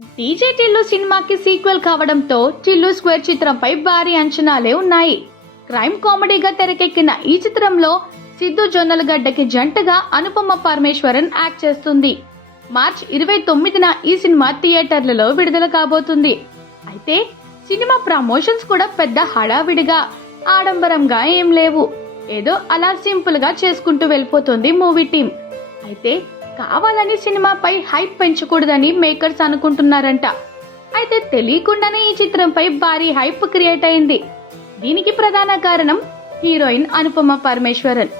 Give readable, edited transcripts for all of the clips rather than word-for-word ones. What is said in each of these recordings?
DJ Tillu సినిమాకి sequel కావడంతో Tillu square చిత్రంపై భారీ అంచనాలే ఉన్నాయి. క్రైమ్ కామెడీగా తెరకెక్కిన ఈ చిత్రంలో సిద్ధు జొన్నలగడ్డకి జంటగా అనుపమ పరమేశ్వరన్ యాక్ట్ చేస్తుంది. మార్చి 29న ఈ సినిమా థియేటర్లలో విడుదల కాబోతుంది. అయితే సినిమా ప్రమోషన్స్ కూడా పెద్ద హడావిడిగా ఆడంబరంగా ఏం లేవు. ఏదో అలా సింపుల్ గా చేసుకుంటూ వెళ్ళిపోతుంది మూవీ టీం. అయితే కావాలని సినిమాపై హైప్ పెంచకూడదని మేకర్స్ అనుకుంటున్నారంట. అయితే తెలియకుండానే ఈ చిత్రంపై భారీ హైప్ క్రియేట్ అయింది. దీనికి ప్రధాన కారణం heroine Anupama Parameswaran.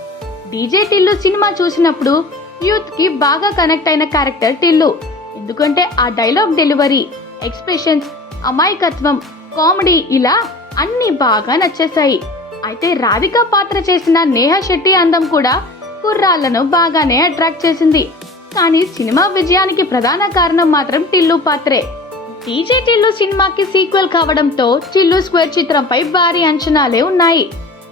DJ Tillu cinema చూసినప్పుడు యూత్ కి బాగా కనెక్ట్ అయిన క్యారెక్టర్ టిల్లు. ఎందుకంటే ఆ డైలాగ్ డెలివరీ, ఎక్స్ప్రెషన్స్, అమాయకత్వం, కామెడీ ఇలా అన్ని బాగా నచ్చేశాయి. అయితే రాధిక పాత్ర చేసిన నేహా శెట్టి అందం కూడా కుర్రాళ్లను బాగానే అట్రాక్ట్ చేసింది. కానీ సినిమా విజయానికి ప్రధాన కారణం మాత్రం టిల్లు పాత్రే. డీజే టిల్లు సినిమాకి సీక్వెల్ కావడంతో టిల్లు స్క్వేర్ చిత్రంపై భారీ అంచనాలే ఉన్నాయి.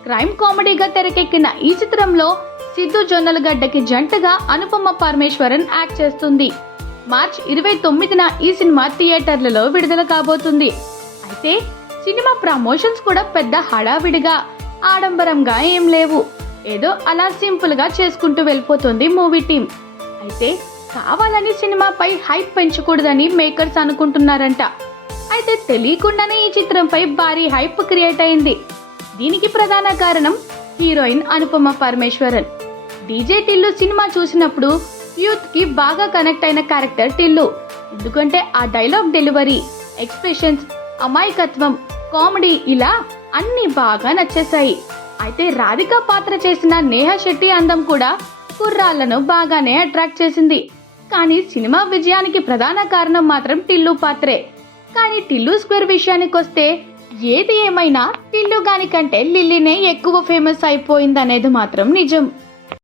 క్రైమ్ కామెడీగా తెరకెక్కిన ఈ చిత్రంలో సిద్ధు జొన్నలగడ్డకి జంటగా అనుపమ పరమేశ్వరన్ యాక్ట్ చేస్తుంది. మార్చి 29న ఈ సినిమా థియేటర్లలో విడుదల కాబోతుంది. అయితే సినిమా ప్రమోషన్స్ కూడా పెద్ద హడావిడిగా ఆడంబరంగా ఏం లేవు. ఏదో అలా సింపుల్ గా చేసుకుంటూ వెళ్ళిపోతుంది మూవీ టీం. అయితే కావాలని సినిమాపై హైప్ పెంచకూడదని మేకర్స్ అనుకుంటున్నారంట. అయితే తెలియకుండానే ఈ చిత్రంపై భారీ హైప్ క్రియేట్ అయింది. దీనికి ప్రధాన కారణం heroine Anupama Parameswaran. DJ Tillu cinema చూసినప్పుడు యూత్ కి బాగా కనెక్ట్ అయిన క్యారెక్టర్ టిల్లు. ఎందుకంటే ఆ డైలాగ్ డెలివరీ, ఎక్స్ప్రెషన్స్, అమాయకత్వం, కామెడీ ఇలా అన్ని బాగా నచ్చేశాయి. అయితే రాధిక పాత్ర చేసిన నేహా శెట్టి అందం కూడా కుర్రాళ్లను బాగానే అట్రాక్ట్ చేసింది. కానీ సినిమా విజయానికి ప్రధాన కారణం మాత్రం టిల్లు పాత్రే. కానీ టిల్లు స్క్వేర్ విషయానికొస్తే ఏది ఏమైనా టిల్లు గాని కంటే లిల్లీనే ఎక్కువ ఫేమస్ అయిపోయిందనేది మాత్రం నిజం.